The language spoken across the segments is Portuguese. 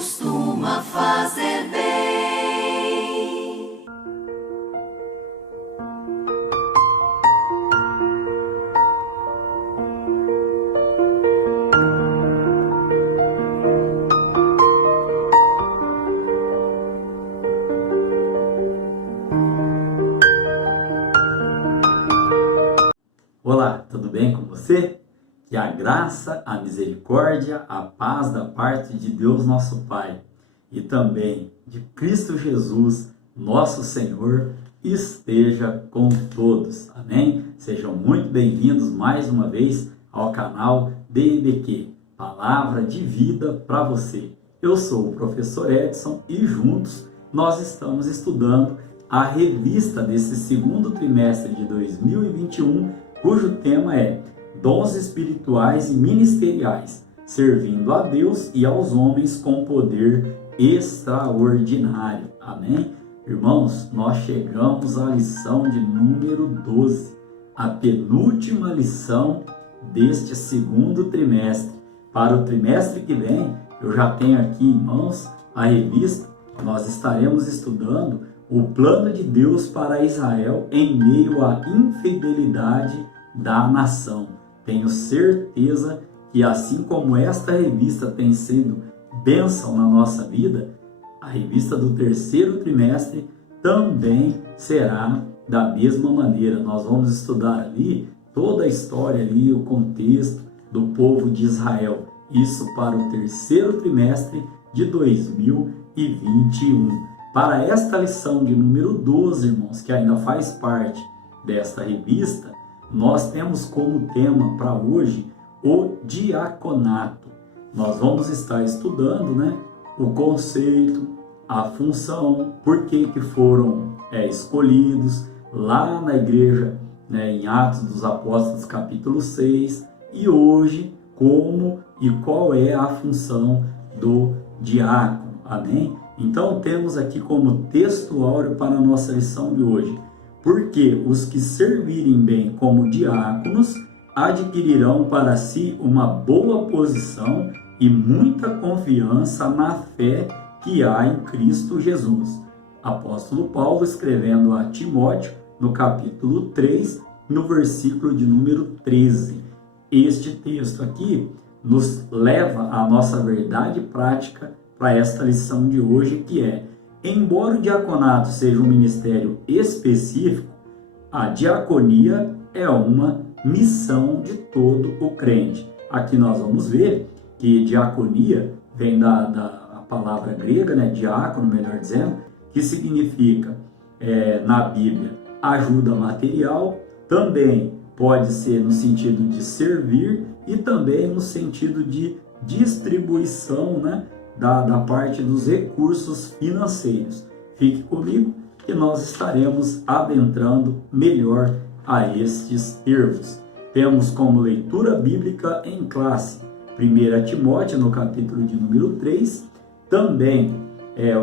costuma fazer bem. Olá, tudo bem com você? Que a graça, a misericórdia, a paz da parte de Deus nosso Pai e também de Cristo Jesus, nosso Senhor, esteja com todos. Amém? Sejam muito bem-vindos mais uma vez ao canal DEBQ, Palavra de Vida para você. Eu sou o professor Edson e juntos nós estamos estudando a revista desse segundo trimestre de 2021, cujo tema é Dons Espirituais e Ministeriais, servindo a Deus e aos homens com poder extraordinário. Amém? Irmãos, nós chegamos à lição de número 12, a penúltima lição deste segundo trimestre. Para o trimestre que vem, eu já tenho aqui em mãos a revista. Nós estaremos estudando o plano de Deus para Israel em meio à infidelidade da nação. Tenho certeza que assim como esta revista tem sido bênção na nossa vida, a revista do terceiro trimestre também será da mesma maneira. Nós vamos estudar ali toda a história ali, o contexto do povo de Israel. Isso para o terceiro trimestre de 2021. Para esta lição de número 12, irmãos, que ainda faz parte desta revista, nós temos como tema para hoje o diaconato. Nós vamos estar estudando, o conceito, a função, por que foram escolhidos lá na igreja, em Atos dos Apóstolos, capítulo 6, e hoje como e qual é a função do diácono. Amém? Então temos aqui como texto áureo para a nossa lição de hoje: porque os que servirem bem como diáconos adquirirão para si uma boa posição e muita confiança na fé que há em Cristo Jesus. Apóstolo Paulo escrevendo a Timóteo no capítulo 3, no versículo de número 13. Este texto aqui nos leva à nossa verdade prática para esta lição de hoje, que é: embora o diaconato seja um ministério específico, a diaconia é uma missão de todo o crente. Aqui nós vamos ver que diaconia vem da palavra grega, diácono, melhor dizendo, que significa, na Bíblia, ajuda material, também pode ser no sentido de servir e também no sentido de distribuição, da parte dos recursos financeiros. Fique comigo que nós estaremos adentrando melhor a estes termos. Temos como leitura bíblica em classe 1 Timóteo no capítulo de número 3, também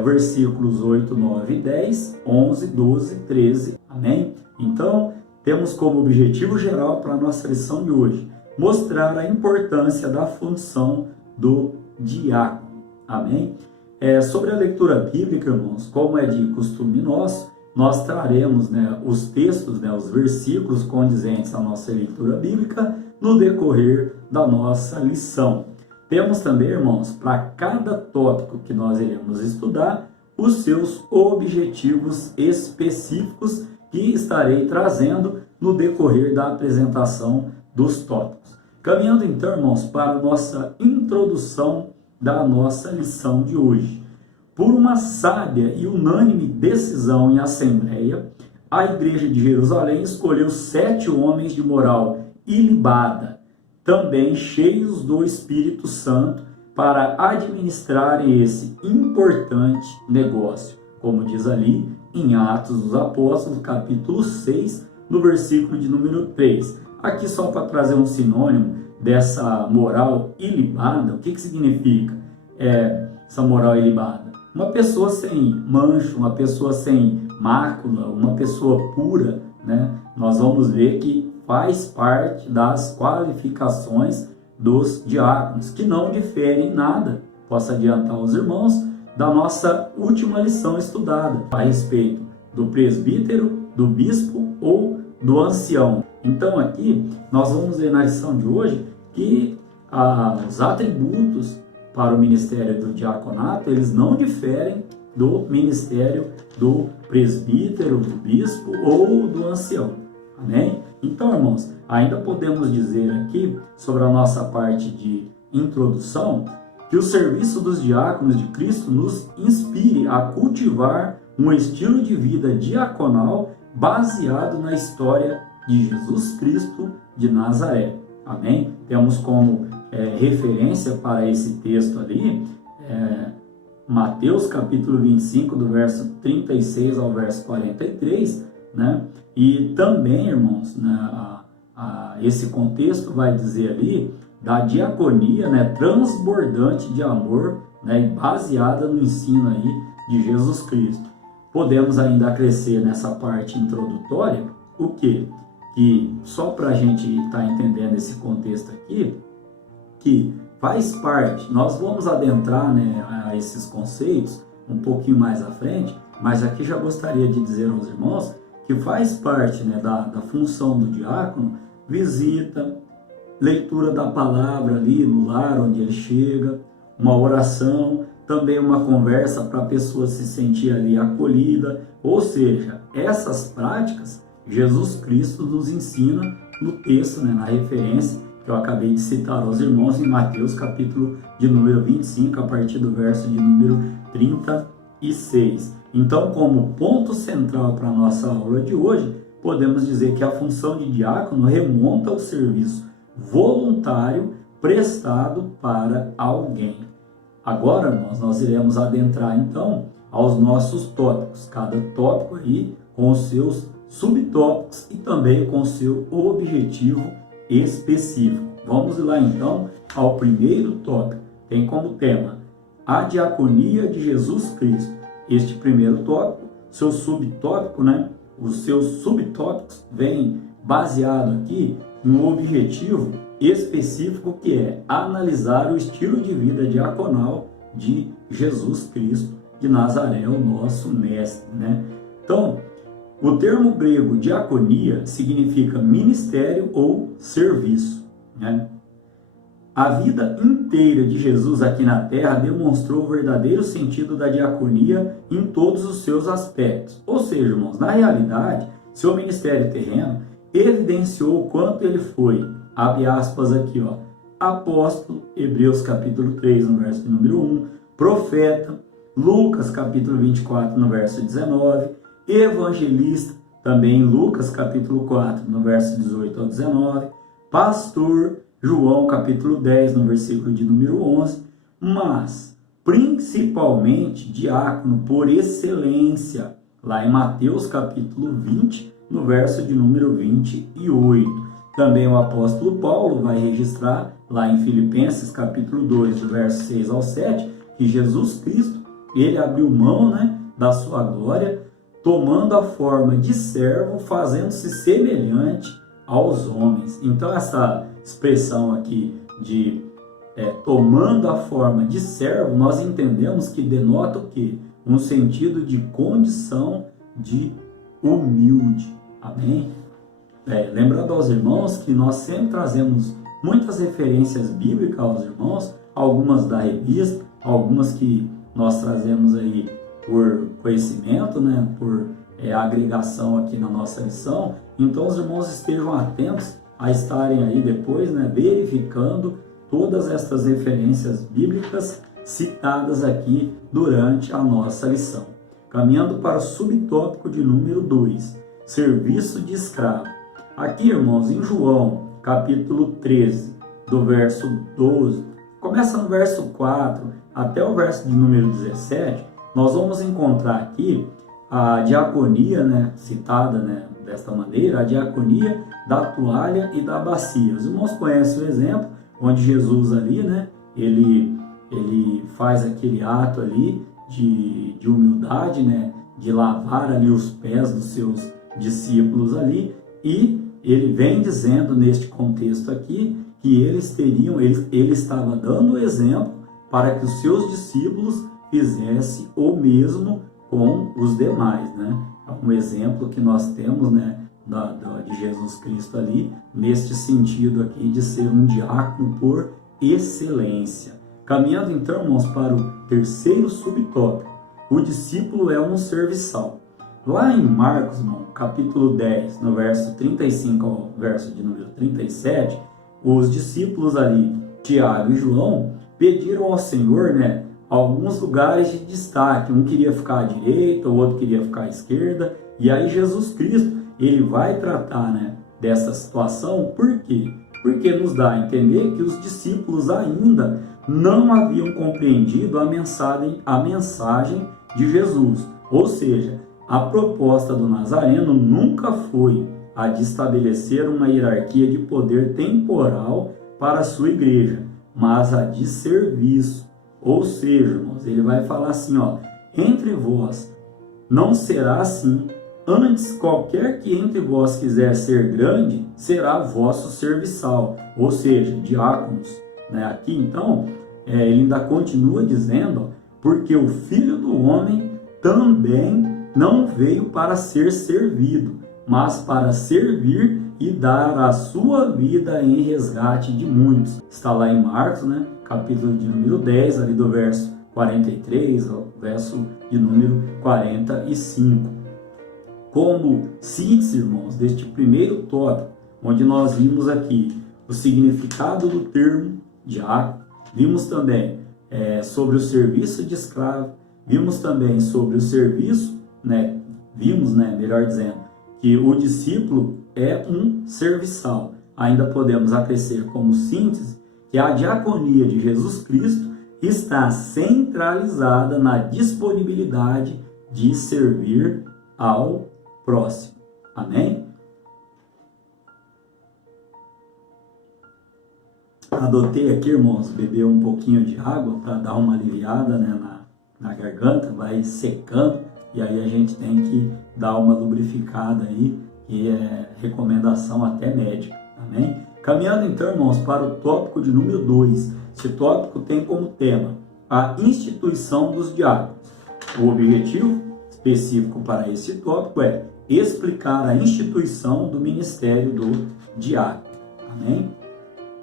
versículos 8, 9 e 10, 11, 12, 13. Amém? Então, temos como objetivo geral para a nossa lição de hoje mostrar a importância da função do diácono. Amém? Sobre a leitura bíblica, irmãos, como é de costume nosso, nós traremos os textos, os versículos condizentes à nossa leitura bíblica no decorrer da nossa lição. Temos também, irmãos, para cada tópico que nós iremos estudar, os seus objetivos específicos que estarei trazendo no decorrer da apresentação dos tópicos. Caminhando então, irmãos, para a nossa introdução da nossa lição de hoje. Por uma sábia e unânime decisão em assembleia, a Igreja de Jerusalém escolheu 7 homens de moral ilibada, também cheios do Espírito Santo, para administrarem esse importante negócio, como diz ali em Atos dos Apóstolos, capítulo 6, no versículo de número 3. Aqui só para trazer um sinônimo dessa moral ilibada, o que significa essa moral ilibada? Uma pessoa sem mancho, uma pessoa sem mácula, uma pessoa pura, nós vamos ver que faz parte das qualificações dos diáconos, que não diferem nada possa adiantar aos irmãos da nossa última lição estudada a respeito do presbítero, do bispo ou do ancião. Então aqui nós vamos ver na lição de hoje que os atributos para o ministério do diaconato, eles não diferem do ministério do presbítero, do bispo ou do ancião. Amém? Então, irmãos, ainda podemos dizer aqui sobre a nossa parte de introdução que o serviço dos diáconos de Cristo nos inspire a cultivar um estilo de vida diaconal baseado na história de Jesus Cristo de Nazaré. Amém? Temos como referência para esse texto ali, Mateus capítulo 25, do verso 36 ao verso 43, né? E também, irmãos, né, esse contexto vai dizer ali da diaconia, né, transbordante de amor, né, baseada no ensino aí de Jesus Cristo. Podemos ainda crescer nessa parte introdutória, o quê? Que só para a gente estar entendendo esse contexto aqui, que faz parte, nós vamos adentrar, né, a esses conceitos um pouquinho mais à frente, mas aqui já gostaria de dizer aos irmãos que faz parte, né, da função do diácono, visita, leitura da palavra ali no lar onde ele chega, uma oração, também uma conversa para a pessoa se sentir ali acolhida, ou seja, essas práticas Jesus Cristo nos ensina no texto, né, na referência que eu acabei de citar aos irmãos em Mateus capítulo de número 25, a partir do verso de número 36. Então, como ponto central para a nossa aula de hoje, podemos dizer que a função de diácono remonta ao serviço voluntário prestado para alguém. Agora, irmãos, nós iremos adentrar então aos nossos tópicos, cada tópico aí com os seus subtópicos e também com o seu objetivo específico. Vamos lá então ao primeiro tópico. Tem como tema a diaconia de Jesus Cristo. Este primeiro tópico, seu subtópico, né? Os seus subtópicos vêm baseado aqui no objetivo específico, que é analisar o estilo de vida diaconal de Jesus Cristo de Nazaré, o nosso mestre, né? Então, o termo grego diaconia significa ministério ou serviço, né? A vida inteira de Jesus aqui na terra demonstrou o verdadeiro sentido da diaconia em todos os seus aspectos. Ou seja, irmãos, na realidade, seu ministério terreno evidenciou o quanto ele foi, abre aspas aqui, ó, apóstolo, Hebreus capítulo 3, no verso de número 1, profeta, Lucas capítulo 24, no verso 19, evangelista, também em Lucas capítulo 4, no verso 18 ao 19, pastor, João capítulo 10, no versículo de número 11, mas principalmente diácono por excelência, lá em Mateus capítulo 20, no verso de número 28. Também o apóstolo Paulo vai registrar lá em Filipenses capítulo 2, do verso 6 ao 7, que Jesus Cristo, ele abriu mão, né, da sua glória, tomando a forma de servo, fazendo-se semelhante aos homens. Então essa expressão aqui de tomando a forma de servo, nós entendemos que denota o quê? Um sentido de condição de humilde. Amém? Lembrando aos irmãos que nós sempre trazemos muitas referências bíblicas aos irmãos, algumas da revista, algumas que nós trazemos aí por conhecimento, né, por agregação aqui na nossa lição. Então os irmãos estejam atentos a estarem aí depois, né, verificando todas estas referências bíblicas citadas aqui durante a nossa lição. Caminhando para o subtópico de número 2, serviço de escravo. Aqui, irmãos, em João, capítulo 13, do verso 12, começa no verso 4 até o verso de número 17, nós vamos encontrar aqui a diaconia, né, citada, né, desta maneira, a diaconia da toalha e da bacia. Os irmãos conhecem o exemplo, onde Jesus ali, né, ele faz aquele ato ali de humildade, né, de lavar ali os pés dos seus discípulos ali, e ele vem dizendo neste contexto aqui que ele estava dando o exemplo para que os seus discípulos fizessem o mesmo com os demais, né? Um exemplo que nós temos, né, de Jesus Cristo ali, neste sentido aqui de ser um diácono por excelência. Caminhando então, irmãos, para o terceiro subtópico, o discípulo é um serviçal. Lá em Marcos, irmão, capítulo 10, no verso 35 ao verso de número 37, os discípulos ali, Tiago e João, pediram ao Senhor, né, alguns lugares de destaque. Um queria ficar à direita, o outro queria ficar à esquerda. E aí Jesus Cristo, ele vai tratar, né, dessa situação. Por quê? Porque nos dá a entender que os discípulos ainda não haviam compreendido a mensagem de Jesus. Ou seja, a proposta do Nazareno nunca foi a de estabelecer uma hierarquia de poder temporal para a sua igreja, mas a de serviço. Ou seja, irmãos, ele vai falar assim, ó, entre vós não será assim, antes qualquer que entre vós quiser ser grande, será vosso serviçal, ou seja, diáconos, né? Aqui então, ele ainda continua dizendo, porque o Filho do Homem também não veio para ser servido, mas para servir e dar a sua vida em resgate de muitos. Está lá em Marcos, né? Capítulo de número 10, ali do verso 43 ao verso de número 45. Como síntese, irmãos, deste primeiro tópico, onde nós vimos aqui o significado do termo diácono, vimos também sobre o serviço de escravo, vimos também sobre o serviço, melhor dizendo, que o discípulo é um serviçal. Ainda podemos acrescer como síntese que a diaconia de Jesus Cristo está centralizada na disponibilidade de servir ao próximo. Amém? Adotei aqui, irmãos, beber um pouquinho de água para dar uma aliviada, né, na garganta, vai secando, e aí a gente tem que dar uma lubrificada aí, que é recomendação até médica. Amém? Caminhando então, irmãos, para o tópico de número 2. Esse tópico tem como tema a instituição dos diáconos. O objetivo específico para esse tópico é explicar a instituição do ministério do diácono. Amém?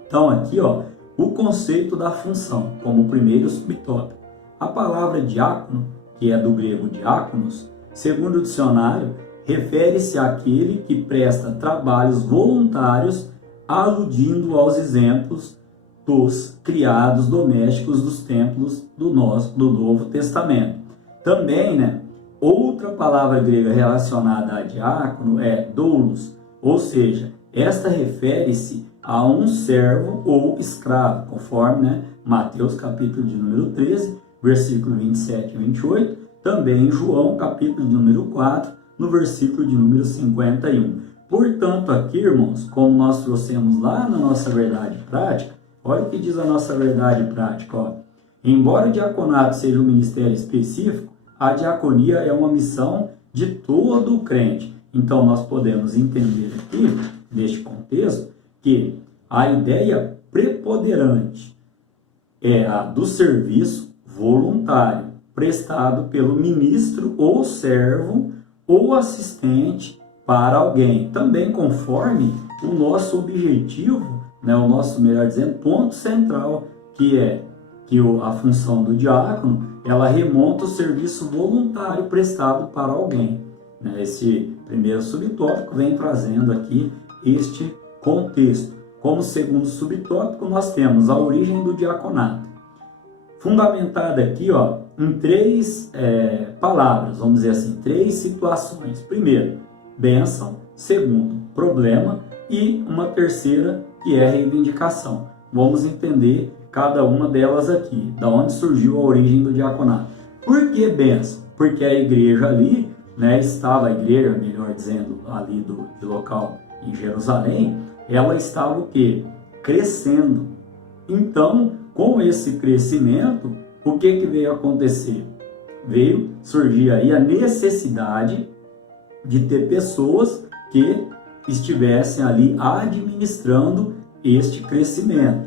Então aqui, ó, o conceito da função, como primeiro subtópico. A palavra diácono, que é do grego diáconos, segundo o dicionário, refere-se àquele que presta trabalhos voluntários, aludindo aos exemplos dos criados domésticos dos templos do Novo Testamento. Também, outra palavra grega relacionada a diácono é doulos, ou seja, esta refere-se a um servo ou escravo, conforme Mateus capítulo de número 13, versículo 27 e 28, também em João capítulo de número 4, no versículo de número 51. Portanto, aqui, irmãos, como nós trouxemos lá na nossa verdade prática, olha o que diz a nossa verdade prática, ó. Embora o diaconato seja um ministério específico, a diaconia é uma missão de todo o crente. Então, nós podemos entender aqui, neste contexto, que a ideia preponderante é a do serviço voluntário, prestado pelo ministro ou servo ou assistente para alguém. Também conforme o nosso objetivo, o nosso, melhor dizendo, ponto central, que é que a função do diácono, ela remonta o serviço voluntário prestado para alguém. Esse primeiro subtópico vem trazendo aqui este contexto. Como segundo subtópico, nós temos a origem do diaconato, fundamentada aqui, ó, em três palavras, vamos dizer assim, três situações. Primeiro, bênção. Segundo, problema. E uma terceira, que é reivindicação. Vamos entender cada uma delas aqui, da onde surgiu a origem do diaconato. Por que bênção? Porque a igreja ali, estava a igreja, melhor dizendo, ali do local em Jerusalém, ela estava o quê? Crescendo. Então, com esse crescimento, o que veio acontecer? Veio surgir aí a necessidade de ter pessoas que estivessem ali administrando este crescimento.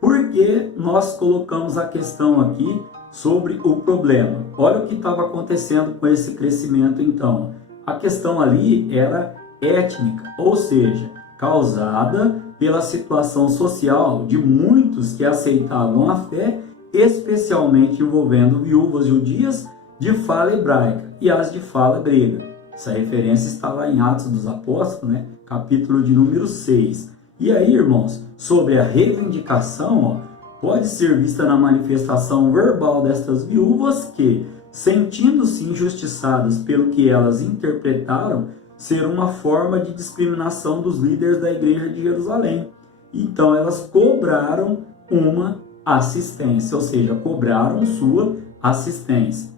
Por que nós colocamos a questão aqui sobre o problema? Olha o que estava acontecendo com esse crescimento então. A questão ali era étnica, ou seja, causada pela situação social de muitos que aceitavam a fé, especialmente envolvendo viúvas judias de fala hebraica e as de fala grega. Essa referência está lá em Atos dos Apóstolos, né? Capítulo de número 6. E aí, irmãos, sobre a reivindicação, pode ser vista na manifestação verbal destas viúvas que, sentindo-se injustiçadas pelo que elas interpretaram ser uma forma de discriminação dos líderes da igreja de Jerusalém. Então, elas cobraram uma assistência, ou seja, cobraram sua assistência.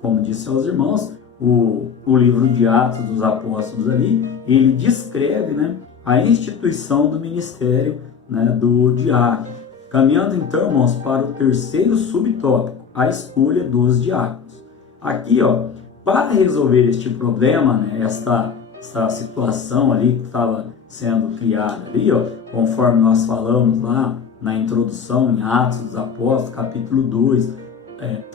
Como disse aos irmãos, o livro de Atos dos Apóstolos ali, ele descreve, né, a instituição do ministério, né, do diácono. Caminhando então, irmãos, para o terceiro subtópico, a escolha dos diáconos. Aqui, para resolver este problema, né, esta situação ali que estava sendo criada ali, conforme nós falamos lá na introdução em Atos dos Apóstolos,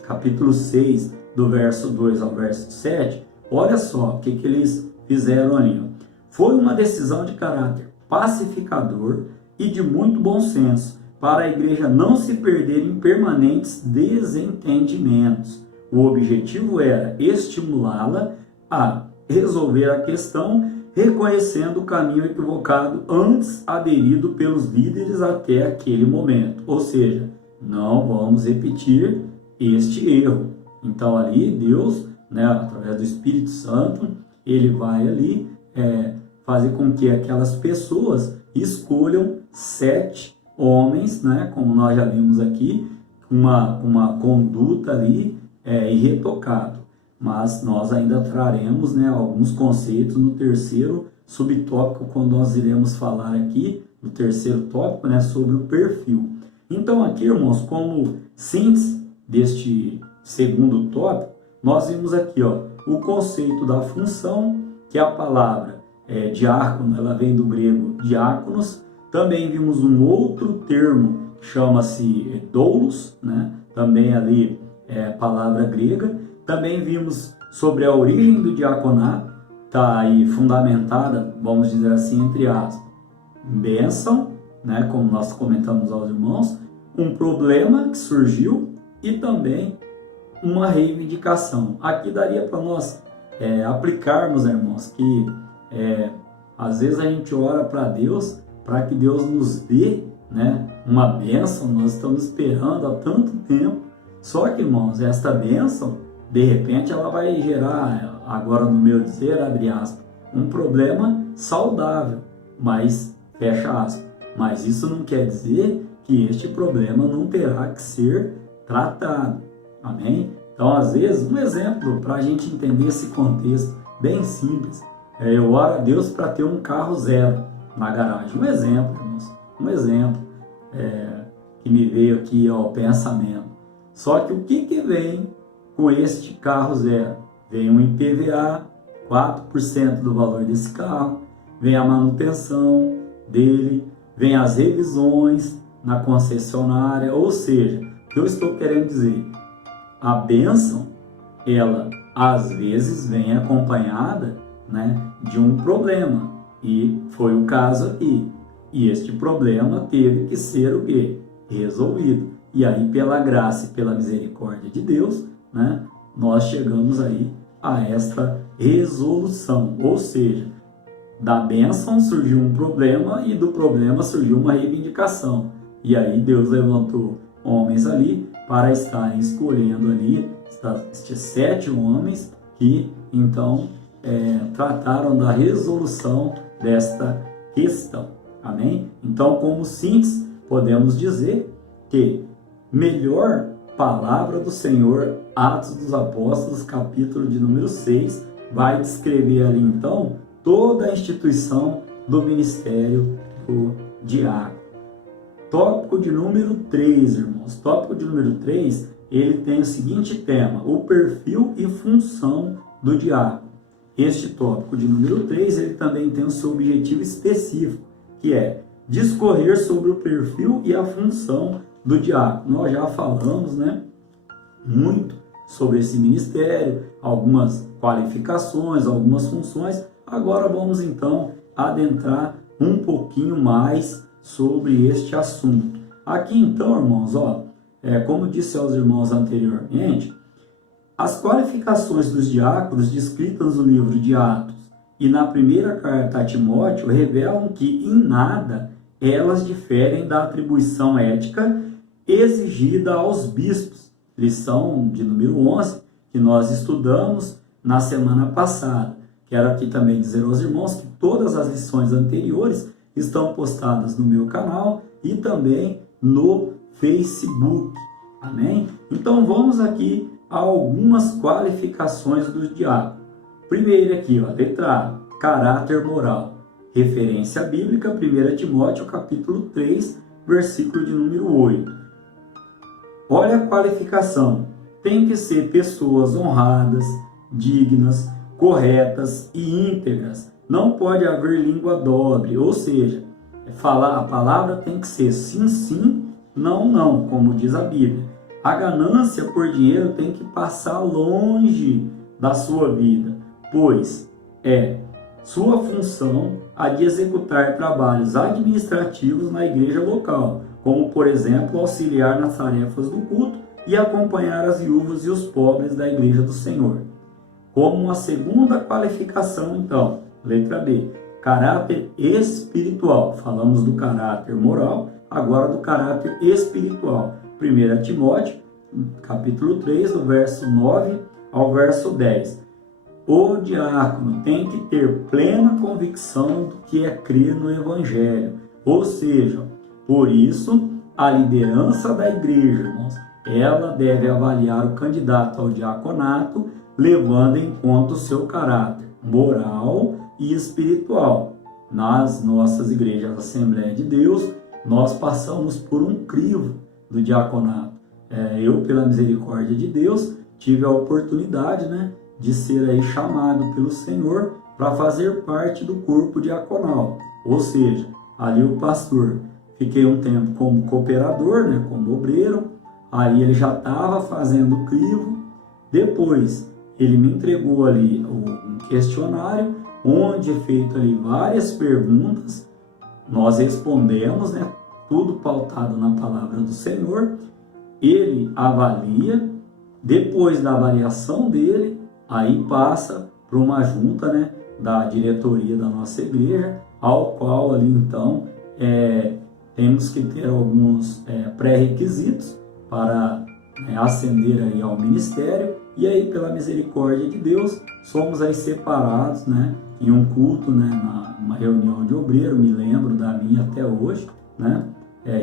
capítulo 6, do verso 2 ao verso 7, olha só o que eles fizeram ali. Foi uma decisão de caráter pacificador e de muito bom senso, para a igreja não se perder em permanentes desentendimentos. O objetivo era estimulá-la a resolver a questão, reconhecendo o caminho equivocado antes aderido pelos líderes até aquele momento. Ou seja, não vamos repetir este erro. Então ali Deus, né, através do Espírito Santo, ele vai ali fazer com que aquelas pessoas escolham 7 homens, né, como nós já vimos aqui, uma conduta ali irretocável. Mas nós ainda traremos, né, alguns conceitos no terceiro subtópico, quando nós iremos falar aqui, no terceiro tópico, né, sobre o perfil. Então aqui, irmãos, como síntese deste segundo tópico, nós vimos aqui o conceito da função, que é a palavra diácono, ela vem do grego diáconos. Também vimos um outro termo, chama-se doulos, né? Também ali palavra grega. Também vimos sobre a origem do diaconato, está aí fundamentada, vamos dizer assim, entre aspas, bênção, né? Como nós comentamos aos irmãos, um problema que surgiu e também uma reivindicação. Aqui daria para nós aplicarmos, irmãos, que às vezes a gente ora para Deus, para que Deus nos dê, né, uma bênção. Nós estamos esperando há tanto tempo, só que, irmãos, esta bênção, de repente, ela vai gerar, agora no meu dizer, abre aspas, um problema saudável, mas, fecha aspas, mas isso não quer dizer que este problema não terá que ser tratado. Amém? Então, às vezes, um exemplo para a gente entender esse contexto bem simples, eu oro a Deus para ter um carro zero na garagem. Um exemplo, irmãos, um exemplo que me veio aqui ao pensamento. Só que o que vem com este carro zero? Vem um IPVA, 4% do valor desse carro, vem a manutenção dele, vem as revisões na concessionária, ou seja, o que eu estou querendo dizer? A bênção, ela às vezes vem acompanhada, né, de um problema, e foi o caso aqui. E este problema teve que ser o quê? Resolvido. E aí, pela graça e pela misericórdia de Deus, né, nós chegamos aí a esta resolução. Ou seja, da bênção surgiu um problema e do problema surgiu uma reivindicação. E aí Deus levantou homens ali para estarem escolhendo ali estes 7 homens que então trataram da resolução desta questão. Amém? Então, como síntese, podemos dizer que melhor palavra do Senhor, Atos dos Apóstolos, capítulo de número 6, vai descrever ali então toda a instituição do ministério do diácono. Tópico de número 3, irmãos. Tópico de número 3, ele tem o seguinte tema: o perfil e função do diácono. Este tópico de número 3, ele também tem o seu objetivo específico, que é discorrer sobre o perfil e a função do diácono. Nós já falamos, né, muito sobre esse ministério, algumas qualificações, algumas funções. Agora vamos então adentrar um pouquinho mais sobre este assunto. Aqui então, irmãos, como disse aos irmãos anteriormente, as qualificações dos diáconos descritas no livro de Atos e na primeira carta a Timóteo revelam que em nada elas diferem da atribuição ética exigida aos bispos. Lição de número 11, que nós estudamos na semana passada. Quero aqui também dizer aos irmãos que todas as lições anteriores estão postadas no meu canal e também no Facebook. Amém? Então vamos aqui a algumas qualificações dos diáconos. Primeiro aqui, letra A, caráter moral. Referência bíblica, 1 Timóteo capítulo 3, versículo de número 8. Olha a qualificação. Tem que ser pessoas honradas, dignas, corretas e íntegras. Não pode haver língua dobre, ou seja, a palavra tem que ser sim, sim, não, não, como diz a Bíblia. A ganância por dinheiro tem que passar longe da sua vida, pois é sua função a de executar trabalhos administrativos na igreja local, como, por exemplo, auxiliar nas tarefas do culto e acompanhar as viúvas e os pobres da igreja do Senhor. Como uma segunda qualificação, então, letra B, caráter espiritual. Falamos do caráter moral, agora do caráter espiritual. 1 Timóteo, capítulo 3, do verso 9 ao verso 10. O diácono tem que ter plena convicção do que é crer no Evangelho. Ou seja, por isso, a liderança da igreja, irmãos, ela deve avaliar o candidato ao diaconato, levando em conta o seu caráter moral e espiritual. Nas nossas igrejas Assembleia de Deus, nós passamos por um crivo do diaconato. Eu, pela misericórdia de Deus, tive a oportunidade, de ser aí chamado pelo Senhor para fazer parte do corpo diaconal. Ou seja, ali o pastor, fiquei um tempo como cooperador, como obreiro, aí ele já estava fazendo o crivo, depois ele me entregou ali um questionário, onde é feito ali várias perguntas, nós respondemos, tudo pautado na palavra do Senhor, ele avalia, depois da avaliação dele, aí passa para uma junta, da diretoria da nossa igreja, ao qual ali então temos que ter alguns pré-requisitos para ascender aí ao ministério, e aí pela misericórdia de Deus somos aí separados, em um culto, numa reunião de obreiro, me lembro da minha até hoje,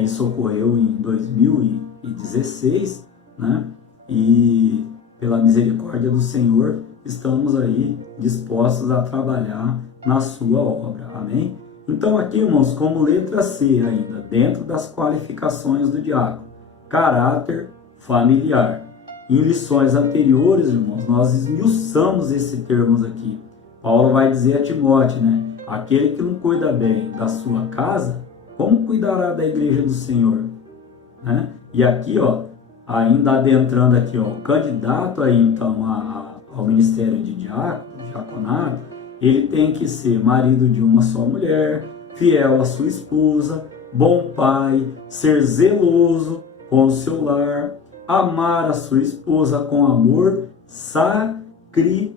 isso ocorreu em 2016, e pela misericórdia do Senhor estamos aí dispostos a trabalhar na sua obra, amém? Então aqui, irmãos, como letra C ainda, dentro das qualificações do diácono, caráter familiar. Em lições anteriores, irmãos, nós esmiuçamos esse termo aqui. Paulo vai dizer a Timóteo, aquele que não cuida bem da sua casa, como cuidará da igreja do Senhor? E aqui, ainda adentrando aqui, o candidato aí então ao ministério de diaconato, ele tem que ser marido de uma só mulher, fiel à sua esposa, bom pai, ser zeloso com o seu lar, amar a sua esposa com amor sacrificial.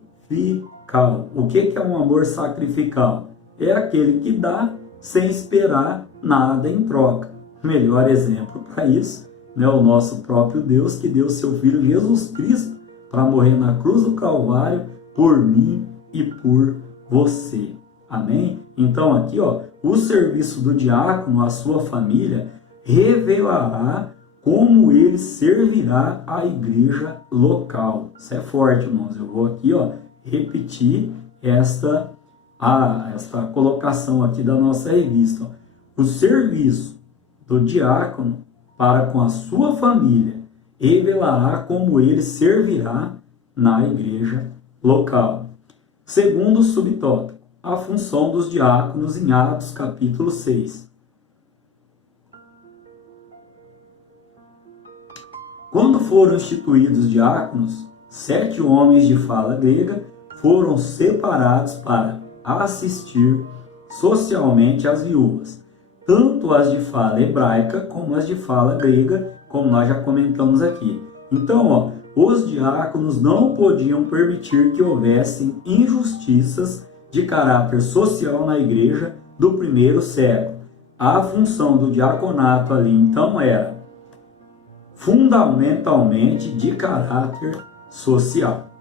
O que é um amor sacrificial? É aquele que dá sem esperar nada em troca. Melhor exemplo para isso, o nosso próprio Deus, que deu seu Filho Jesus Cristo para morrer na cruz do Calvário por mim e por você. Amém? Então aqui, o serviço do diácono à sua família revelará como ele servirá a igreja local. Isso é forte, irmãos. Eu vou aqui, repetir esta colocação aqui da nossa revista. O serviço do diácono para com a sua família revelará como ele servirá na igreja local. Segundo subtópico, a função dos diáconos em Atos capítulo 6. Quando foram instituídos diáconos, 7 homens de fala grega foram separados para assistir socialmente às viúvas, tanto as de fala hebraica como as de fala grega, como nós já comentamos aqui. Então, os diáconos não podiam permitir que houvessem injustiças de caráter social na igreja do primeiro século. A função do diaconato ali, então, era fundamentalmente de caráter social.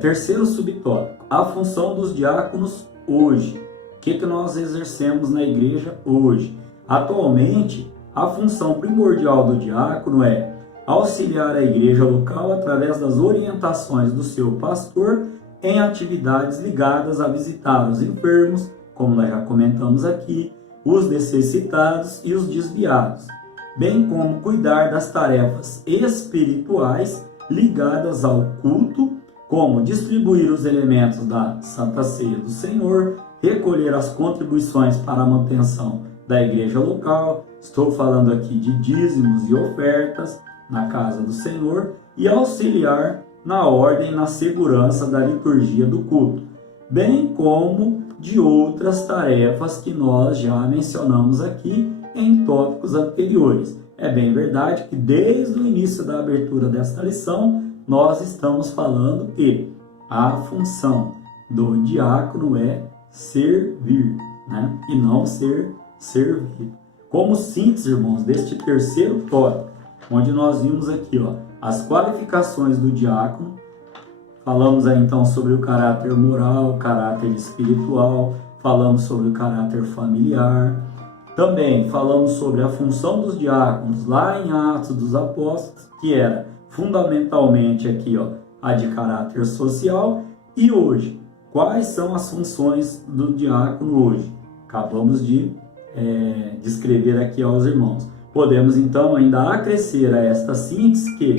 Terceiro subtópico, a função dos diáconos hoje. O que nós exercemos na igreja hoje? Atualmente, a função primordial do diácono é auxiliar a igreja local através das orientações do seu pastor em atividades ligadas a visitar os enfermos, como nós já comentamos aqui, os necessitados e os desviados, bem como cuidar das tarefas espirituais ligadas ao culto, como distribuir os elementos da Santa Ceia do Senhor, recolher as contribuições para a manutenção da igreja local, estou falando aqui de dízimos e ofertas na casa do Senhor, e auxiliar na ordem e na segurança da liturgia do culto, bem como de outras tarefas que nós já mencionamos aqui em tópicos anteriores. É bem verdade que desde o início da abertura desta lição, nós estamos falando que a função do diácono é servir, né? E não ser servido. Como síntese, irmãos, deste terceiro tópico, onde nós vimos aqui, as qualificações do diácono, falamos aí então sobre o caráter moral, o caráter espiritual, falamos sobre o caráter familiar, também falamos sobre a função dos diáconos lá em Atos dos Apóstolos, que era fundamentalmente aqui, a de caráter social. E hoje, quais são as funções do diácono hoje? Acabamos de descrever aqui aos irmãos. Podemos então ainda acrescer a esta síntese que,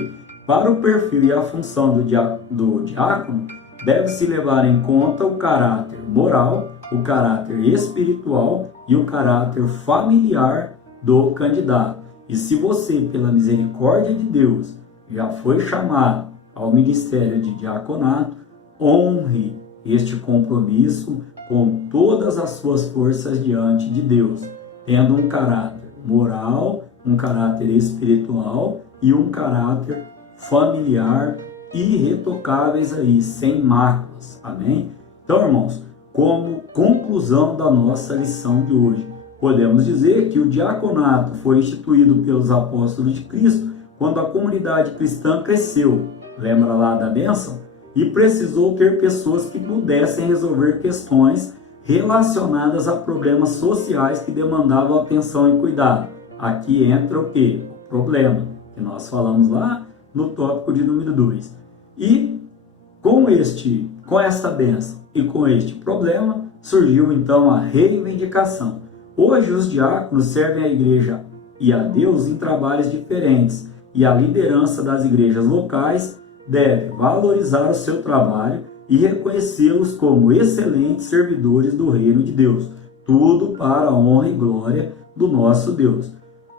para o perfil e a função do diácono, deve-se levar em conta o caráter moral, o caráter espiritual e o caráter familiar do candidato. E se você, pela misericórdia de Deus, já foi chamado ao ministério de diaconato, honre este compromisso com todas as suas forças diante de Deus, tendo um caráter moral, um caráter espiritual e um caráter familiar irretocáveis aí, sem máculas. Amém? Então, irmãos, como conclusão da nossa lição de hoje, podemos dizer que o diaconato foi instituído pelos apóstolos de Cristo quando a comunidade cristã cresceu, lembra lá da bênção? E precisou ter pessoas que pudessem resolver questões relacionadas a problemas sociais que demandavam atenção e cuidado. Aqui entra o quê? O problema, que nós falamos lá no tópico de número 2. E com esta bênção e com este problema, surgiu então a reivindicação. Hoje os diáconos servem à igreja e a Deus em trabalhos diferentes, e a liderança das igrejas locais deve valorizar o seu trabalho e reconhecê-los como excelentes servidores do reino de Deus, tudo para a honra e glória do nosso Deus.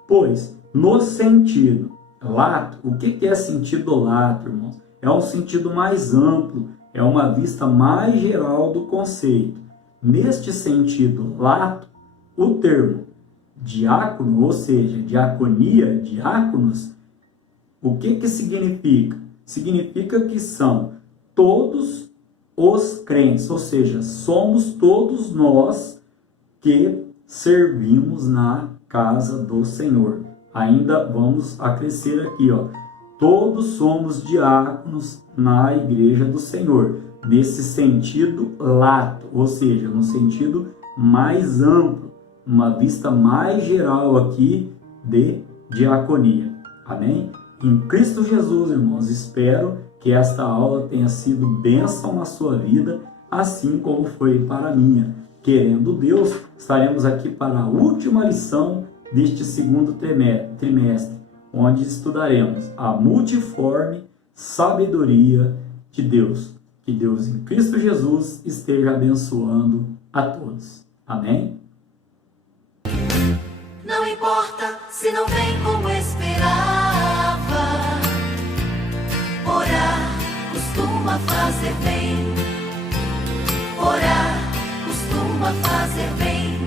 Pois, no sentido lato, o que é sentido lato, irmãos? É um sentido mais amplo, é uma vista mais geral do conceito. Neste sentido lato, o termo diácono, ou seja, diaconia, diáconos, o que significa? Significa que são todos os crentes, ou seja, somos todos nós que servimos na casa do Senhor. Ainda vamos acrescer aqui, todos somos diáconos na igreja do Senhor, nesse sentido lato, ou seja, no sentido mais amplo, uma vista mais geral aqui de diaconia. Amém? Em Cristo Jesus, irmãos, espero que esta aula tenha sido bênção na sua vida, assim como foi para a minha. Querendo Deus, estaremos aqui para a última lição deste segundo trimestre, onde estudaremos a multiforme sabedoria de Deus. Que Deus em Cristo Jesus esteja abençoando a todos. Amém? Não importa se não vem como esperar. fazer bem. Orar costuma fazer bem.